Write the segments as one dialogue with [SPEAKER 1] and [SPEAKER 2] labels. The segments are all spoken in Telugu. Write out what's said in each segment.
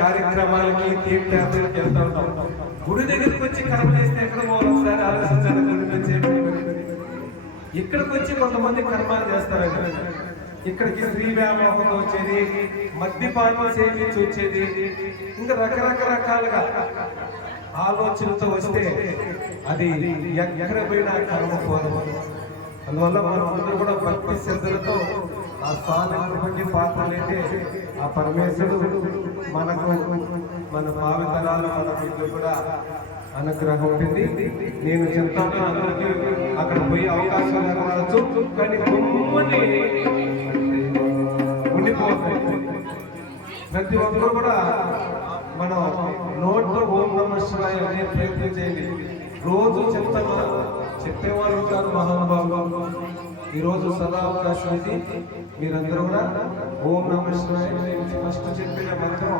[SPEAKER 1] కార్యక్రమాలకి తీర్థయాత్రలకు వెళ్తా ఉంటాం. గుడి దగ్గరికి వచ్చి కర్మ చేస్తే ఎక్కడ పోవాలి? ఒకసారి ఆలోచించాలి గుడి. నుంచి ఇక్కడికి వచ్చి కొంతమంది కర్మాలు చేస్తారండి ఇక్కడికి శ్రీ వ్యామోహం వచ్చేది మద్యపానం సేవించి వచ్చేది. ఇంకా రకరకరకాలుగా ఆలోచనతో వస్తే అది ఎక్కడ పోయినా కర్మ పోదు. అందువల్ల మనం అందరూ కూడా భక్తి శ్రద్ధలతో ఆ స్వామి పాత్రలైతే ఆ పరమేశ్వరుడు మనకు మన భావితరాలు మన బిడ్డలు కూడా అనుగ్రహం ఉంటుంది నేను చెప్తాను అందరికీ అక్కడ పోయే అవకాశం రావచ్చు కానీ ఉండిపోతాయి. ప్రతి ఒక్కరు కూడా మనం నోట్లో ఓం నమ శివాయ అనే ప్రయత్నం చేయండి. రోజు చెప్తాను చెప్పేవాళ్ళు ఉంటారు మహానుభావులు. ఈరోజు సదా అవకాశం ఇది మీరందరూ కూడా ఓం నమ శివాయ నేను ఫస్ట్ చెప్పిన మంత్రం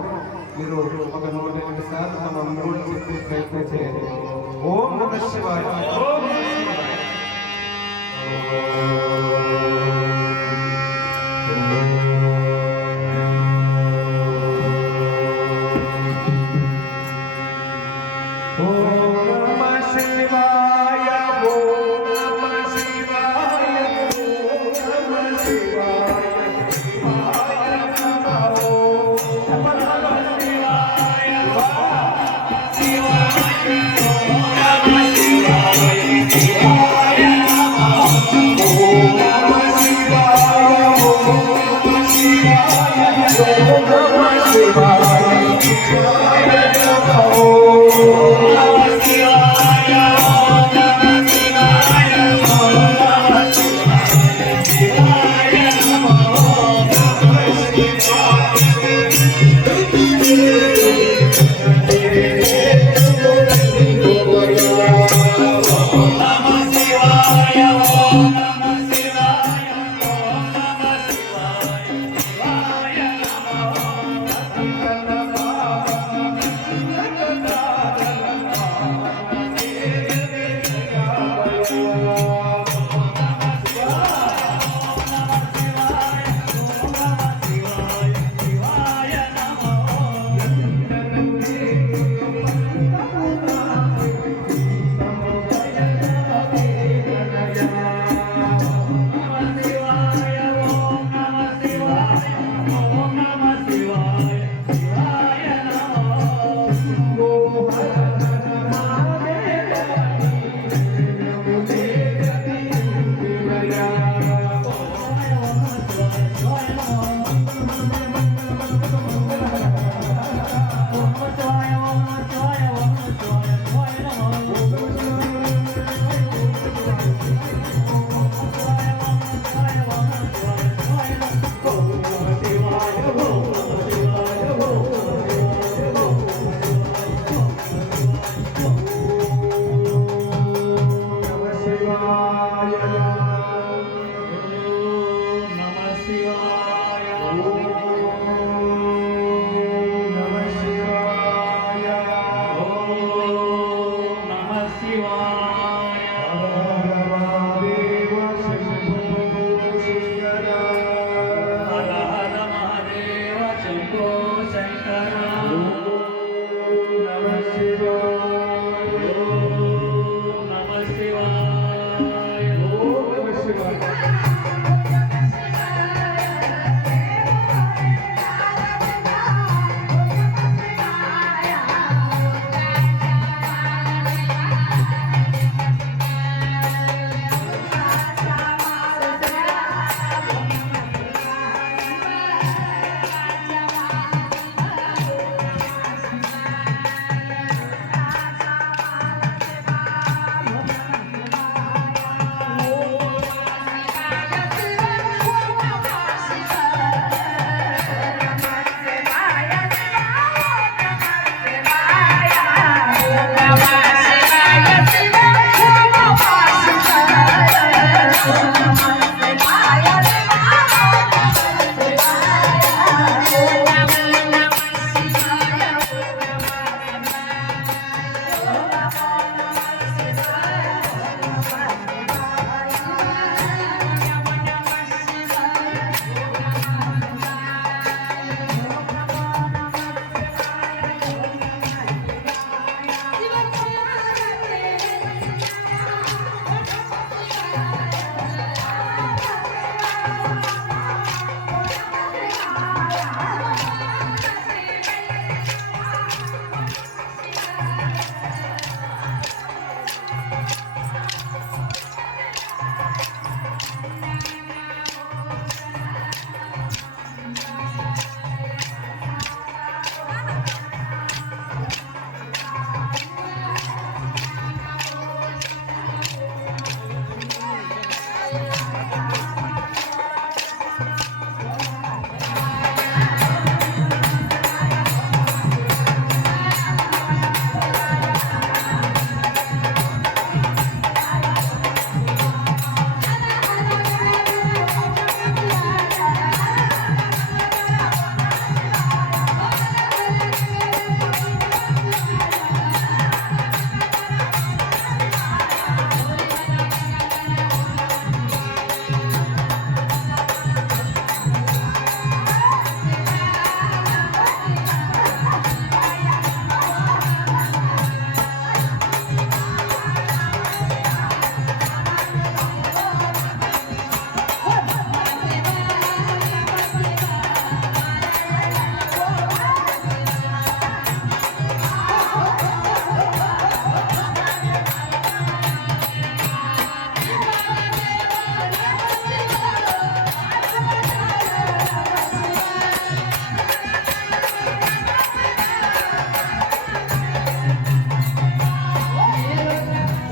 [SPEAKER 1] మీరు ఒక నూట ఎనిమిది సార్లు మనం అందరూ కూడా చెప్పే ప్రయత్నం చేయండి. ఓం నమ శివాయ ఓం నమ శివాయ.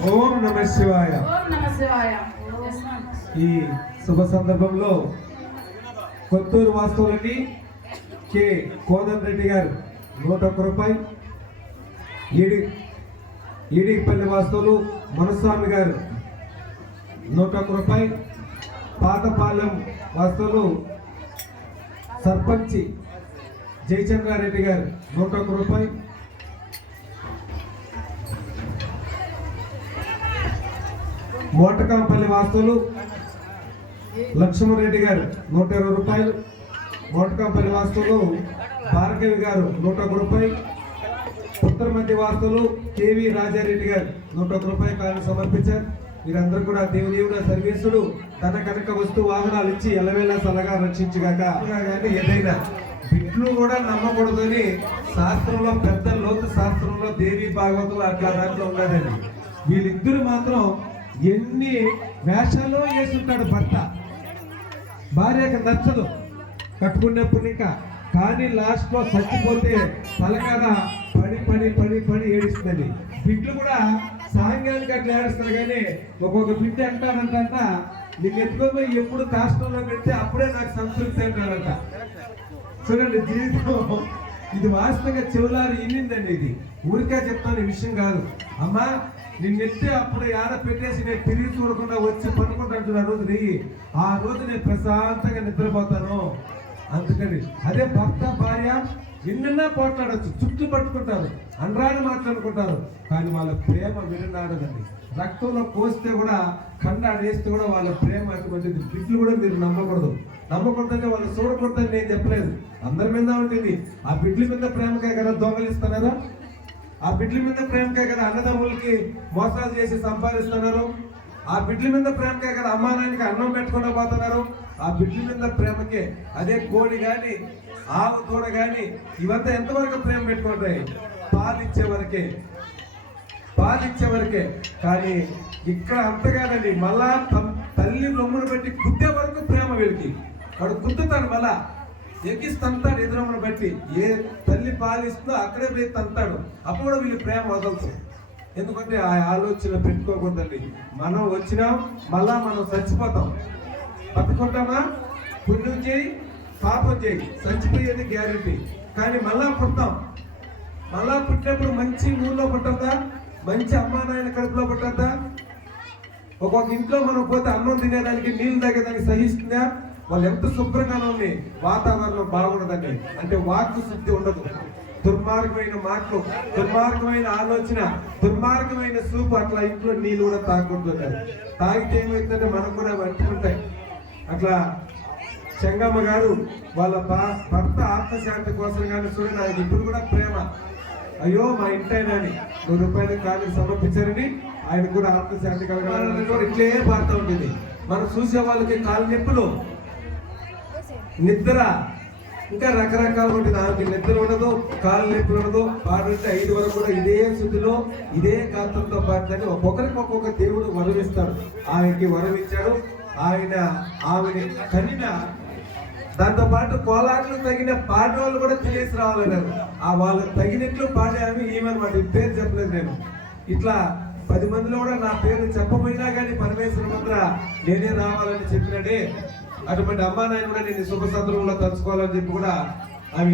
[SPEAKER 1] ఓం నమ శివాయ. ఈ శుభ సందర్భంలో కొత్తూరు వాస్తవులకి కె. కోదన్ రెడ్డి గారు నూట ఒక్క రూపాయి ఈడి ఈడిపల్లి వాస్తవులు మనస్వామి గారు నూట ఒక్క రూపాయి పాతపాలెం వాస్తవులు సర్పంచి జయచంద్రారెడ్డి గారు నూట ఒక్క రూపాయి మోటకాంపల్లి వాస్తువులు లక్ష్మణరెడ్డి గారు నూట ఇరవై రూపాయలు మోటకాంపల్లి వాస్తులు భార్గవి గారు నూట ఒక రూపాయి ఉత్తర మధ్య కేవి రాజారెడ్డి గారు నూట ఒక రూపాయి కాలు సమర్పించారు. మీరందరూ కూడా దేవుడు సర్వీసుడు తన కనుక వస్తు వాహనాలు ఇచ్చి ఎలవేలా సలగా రక్షించగాక. కానీ ఏదైనా బిడ్లు కూడా నమ్మకూడదని శాస్త్రంలో పెద్ద లోతు శాస్త్రంలో దేవి భాగవతులు అట్లా దాంట్లో ఉన్నదండి. వీళ్ళిద్దరు మాత్రం ఎన్ని వేషాల్లో వేసుంటాడు భర్త? భార్యకు నచ్చదు. కట్టుకున్నప్పుడు ఇంకా. కానీ లాస్ట్లో చచ్చిపోతే తలకాడ పడి పడి పడి పడి ఏడుస్తుందని బిడ్డలు కూడా సాంఘ్యానికి అట్లా ఏడుస్తారు కానీ ఒక్కొక్క బిడ్డ అంటారంట నీకు ఎత్తుకొని ఎప్పుడు కాష్టంలో పెడితే అప్పుడే నాకు సంతృప్తి అంటారంట. చూడండి జీవితం. ఇది వాస్తవంగా చెవులారు ఇన్నిందండి ఇది. ఊరికే చెప్తాను ఈ విషయం కాదు. అమ్మా నిన్నెత్తే అప్పుడు ఆడ పెట్టేసి నేను తిరిగి చూడకుండా వచ్చి పనుకుంటాను ఆ రోజు నెయ్యి ఆ రోజు నేను ప్రశాంతంగా నిద్రపోతాను. అందుకని అదే భర్త భార్య నిన్న పోట్లాడచ్చు చుట్టూ పట్టుకుంటారు అనరాని మాట్లాడుకుంటారు. కానీ వాళ్ళ ప్రేమ విననాడదండి. రక్తంలో కోస్తే కూడా కండాడేస్తే కూడా వాళ్ళ ప్రేమ అటువంటిది బిడ్డలు కూడా మీరు నమ్మకూడదు. నమ్మకూడదంటే వాళ్ళు చూడకూడదని నేను చెప్పలేదు. అందరి మీద ఉంటుంది ఆ బిడ్డల మీద ప్రేమకే కదా దొంగలిస్తున్నారా ఆ బిడ్ల మీద ప్రేమకే కదా అన్నదమ్ములకి మోసాలు చేసి సంపాదిస్తున్నారు? ఆ బిడ్ల మీద ప్రేమకే కదా అమ్మానానికి అన్నం పెట్టకుండా పోతున్నారు? ఆ బిడ్ల మీద ప్రేమకే అదే కోడి గాని ఆవు దూడ గాని ఇవంతా ఎంతవరకు ప్రేమ పెట్టుకుంటాయి? పాలు ఇచ్చే వరకే. పాలు ఇచ్చే వరకే. కానీ ఇక్కడ అంతగానండి మళ్ళా తల్లి రొమ్మును పెట్టి గుద్దే వరకు ప్రేమ వీళ్ళకి. వాడు గుద్దుతాడు మళ్ళా. ఎక్కిసి తంతాడు ఎదురమ్మను బట్టి ఏ తల్లి పాలిస్తుందో అక్కడే పోయి తంతాడు అప్పుడు కూడా వీళ్ళు ప్రేమ వదలదు ఎందుకంటే ఆ ఆలోచన పెట్టుకోకూడదండి మనం వచ్చినాం మళ్ళా మనం చచ్చిపోతాం. బతుకుంటామా? పుణ్యం చేయి పాపం చేయి. చచ్చిపోయేది గ్యారెంటీ కానీ మళ్ళా పుడతాం. మళ్ళా పుట్టినప్పుడు మంచి ఊళ్ళో పుట్టద్దా? మంచి అమ్మా నాయన కడుపులో పుట్టద్దా? ఒక్కొక్క ఇంట్లో మనం పోతే అన్నం తినేదానికి నీళ్ళు తాగేదానికి సహిస్తుందా? వాళ్ళు ఎంత శుభ్రంగా ఉంది వాతావరణం బాగుండదండి. అంటే వాక్కు శుద్ధి ఉండదు. దుర్మార్గమైన మాటలు దుర్మార్గమైన ఆలోచన దుర్మార్గమైన సూపు అట్లా ఇంట్లో నీళ్ళు కూడా తాగకూడదు అంటారు. తాగితే ఏమవుతుందంటే మనకు కూడా పట్టుకుంటాయి అట్లా చెంగమ్మ గారు వాళ్ళ భర్త ఆత్మశాంతి కోసం కానీ చూడండి ఆయన ఇప్పుడు కూడా ప్రేమ. అయ్యో మా ఇంటైనాని నూరు రూపాయలు కాళ్ళు సమర్పించారని ఆయన కూడా ఆత్మశాంతి కలగాలని కూడా ఇట్లే పాడుతూ ఉంటుంది మనం చూసే వాళ్ళకి కాలు నొప్పులు. నిద్ర ఇంకా రకరకాల ఉంటుంది. ఆమెకి నిద్ర ఉండదు కాళ్ళు నొప్పులు ఉండదు. పాడుంటే ఐదు వరకు కూడా ఇదే శుద్ధిలో ఇదే కాంతంతో పాడుతుంది ఒక్కొక్కరికి ఒక్కొక్క దేవుడు వరం ఇస్తాడు ఆమెకి వరం ఇచ్చాడు ఆయన ఆమెని కనిన దాంతో పాటు తగిన తగిన పాడవాళ్ళు కూడా తినేసి రావాలన్నారు. ఆ వాళ్ళకి తగినట్లు పాడే ఏమన్నమాట ఈ పేరు చెప్పలేదు నేను. ఇట్లా పది మందిలో కూడా నా పేరు చెప్పబోయినా కానీ పరమేశ్వర మంత్ర నేనే రావాలని చెప్పినట్టే అటువంటి అమ్మా నాయన కూడా నేను శుభ సందర్భంలో తలుచుకోవాలని చెప్పి కూడా ఆమె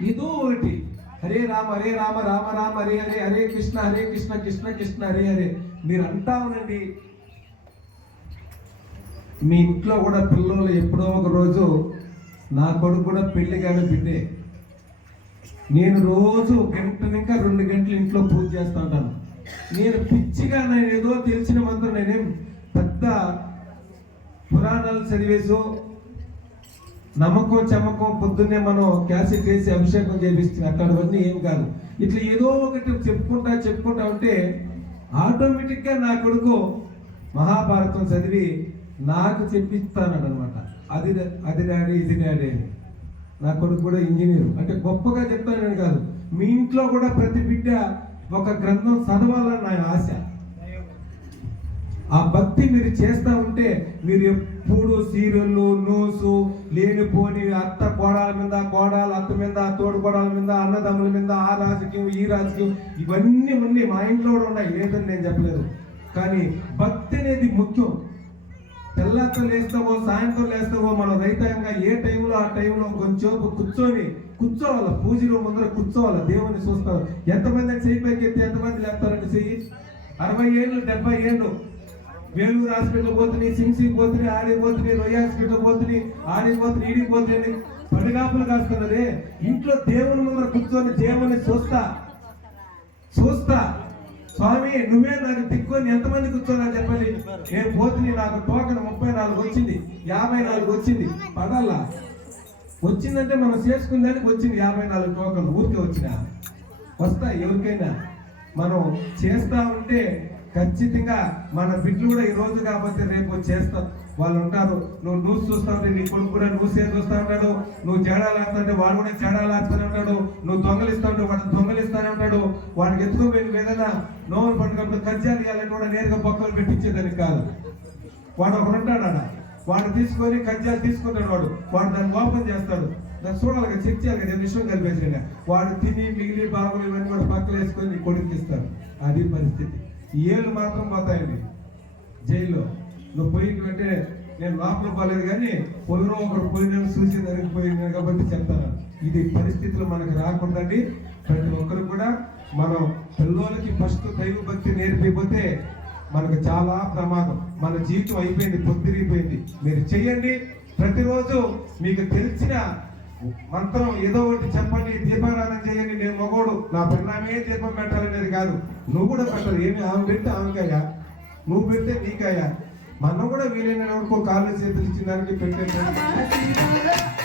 [SPEAKER 1] ఇదో ఒకటి. హరే రామ హరే రామ రామ రామ హరే హరే హరే కృష్ణ హరే కృష్ణ కృష్ణ కృష్ణ హరే హరే. మీరు అంటా ఉండండి. మీ ఇంట్లో కూడా పిల్లలు ఎప్పుడో ఒక రోజు నా కొడుకు కూడా పెళ్ళి కానీ బిడ్డే. నేను రోజు గంట ఇంకా రెండు గంటలు ఇంట్లో పూజ చేస్తూ ఉంటాను. నేను పిచ్చిగా నేను ఏదో తెలిసిన మాత్రం నేనేం పెద్ద పురాణాలు చదివేసో నమ్మకం చమ్మకం పొద్దున్నే మనం క్యాసెట్ వేసి అభిషేకం చేపిస్తుంది అట్లాంటివన్నీ ఏం కాదు. ఇట్లా ఏదో ఒకటి చెప్పుకుంటా చెప్పుకుంటా ఉంటే ఆటోమేటిక్గా నా కొడుకు మహాభారతం చదివి నాకు చెప్పిస్తానన్నమాట. అది అది డాడీ ఇది డాడీ అని. నా కొడుకు కూడా ఇంజనీర్. అంటే గొప్పగా చెప్తానని కాదు. మీ ఇంట్లో కూడా ప్రతి బిడ్డ ఒక గ్రంథం చదవాలని నా ఆశ. ఆ భక్తి మీరు చేస్తా ఉంటే మీరు ఎప్పుడు సీరియళ్ళు న్యూస్ లేనిపోని అత్త కోడాల మీద కోడాల అత్త మీద తోడు కోడాల మీద అన్నదమ్ముల మీద ఆ రాజకీయం ఈ రాజకీయం ఇవన్నీ ఉన్నాయి. మా ఇంట్లో కూడా ఉన్నాయి. లేదని నేను చెప్పలేదు. కానీ భక్తి అనేది ముఖ్యం. తెల్లారితో లేస్తావో సాయంత్రం లేస్తావో మనం రైతాంగా ఏ టైంలో ఆ టైంలో కొంచెం కూర్చొని కూర్చోవాలి? పూజలో ముందర కూర్చోవాలి? దేవుని చూస్తారు ఎంతమంది చెయ్యి పైకి ఎత్తి ఎంతమంది లేస్తారంటే చెయ్యి? అరవై ఏళ్ళు డెబ్బై ఏళ్ళు. వేలూరు హాస్పిటల్ పోతుంది సింగ్సింగ్ పోతుంది ఆడికి పోతుంది రొయ్య హాస్పిటల్ పోతుంది ఆడికి పోతుంది ఈడికి పోతుంది పడిగాపులు కాస్తున్నది. ఇంట్లో దేవుని ముందర కూర్చొని దేవుని చూస్తా. చూస్తా. స్వామి నువ్వే నాకు దిక్కుని ఎంతమంది కూర్చోనా చెప్పండి. నేను పోతుంది నాకు టోకన్ ముప్పై నాలుగు వచ్చింది యాభై నాలుగు వచ్చింది. పడాలా వచ్చిందంటే మనం చేసుకుందానికి వచ్చింది యాభై నాలుగు టోకన్ ఊరికే వచ్చిన. వస్తా ఎవరికైనా. మనం చేస్తా ఉంటే ఖచ్చితంగా మన బిడ్డలు కూడా ఈ రోజు కాకపోతే రేపు చేస్తాం వాళ్ళు ఉంటారు. నువ్వు న్యూస్ చూస్తా ఉంటే నీ కొడుకు కూడా న్యూస్ ఏ చూస్తా ఉంటాడు నువ్వు జడాలు ఆడుతుంటే వాడు కూడా చేడాలు ఆడుతూనే ఉంటాడు నువ్వు దొంగలిస్తా ఉంటావు వాడు దొంగలిస్తానే ఉంటాడు వాడికి ఎత్తుకో వెళ్ళి ఏదైనా నోరు పడినప్పుడు కజ్జాలు ఇవ్వాలని కూడా నేరుగా బొక్కలు పెట్టించేదానికి కాదు. వాడు ఒకడు ఉంటాడు అన్న. వాడు తీసుకొని కజ్జాలు తీసుకుంటాడు వాడు. వాడు దాన్ని ఓపెన్ చేస్తాడు. దాన్ని చూడాలి కదా చెక్ చేయాలి కదా విషయం కలిపేసిన వాడు తిని మిగిలి బాగులు ఇవన్నీ కూడా పక్కలు వేసుకొని నీ కొడుకు ఇస్తాడు. అది పరిస్థితి. ఏళ్ళు మాత్రం పోతాయండి. జైల్లో. నువ్వు పోయిన నేను లోపల పోలేదు కానీ పొగరో ఒకరు పోయిన చూసి దానికి కాబట్టి చెప్తాను. ఇది పరిస్థితులు మనకు రాకుండాండి ప్రతి ఒక్కరు కూడా మనం పిల్లలకి ఫస్ట్ దైవ భక్తి నేర్పిపోతే మనకు చాలా ప్రమాదం. మన జీవితం అయిపోయింది పొద్దురిగిపోయింది. మీరు చెయ్యండి. ప్రతిరోజు మీకు తెలిసిన మంత్రం ఏదో ఒకటి చెప్పండి దీపారాధన చేయండి నేను మగోడు నా పిల్లమే దీపం పెట్టాలనేది కాదు. నువ్వు కూడా పెట్టరు ఏమి ఆమె పెడితే ఆమెకాయ నువ్వు పెడితే నీకాయ. మనం కూడా వీలైన వరకు కాళ్ళు చేతులు ఇచ్చిన దానికి పెట్టే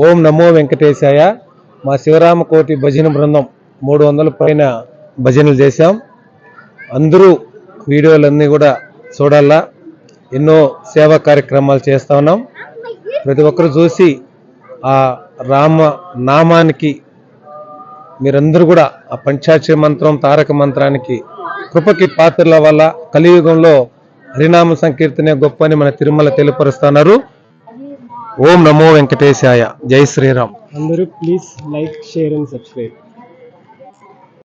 [SPEAKER 1] ఓం నమో వెంకటేశాయ. మా శివరామకోటి భజన బృందం మూడు వందల పైన భజనలు చేశాం. అందరూ వీడియోలన్నీ కూడా చూడాలా? ఎన్నో సేవా కార్యక్రమాలు చేస్తా ఉన్నాం. ప్రతి ఒక్కరు చూసి ఆ రామ నామానికి మీరందరూ కూడా ఆ పంచాక్షరి మంత్రం తారక మంత్రానికి కృపకి పాత్రల వల్ల కలియుగంలో హరినామ సంకీర్తనే గొప్ప అని మన తిరుమల తెలియపరుస్తున్నారు ఓం నమో వెంకటేశాయ. జై శ్రీరామ్.
[SPEAKER 2] అందరూ please like share and subscribe.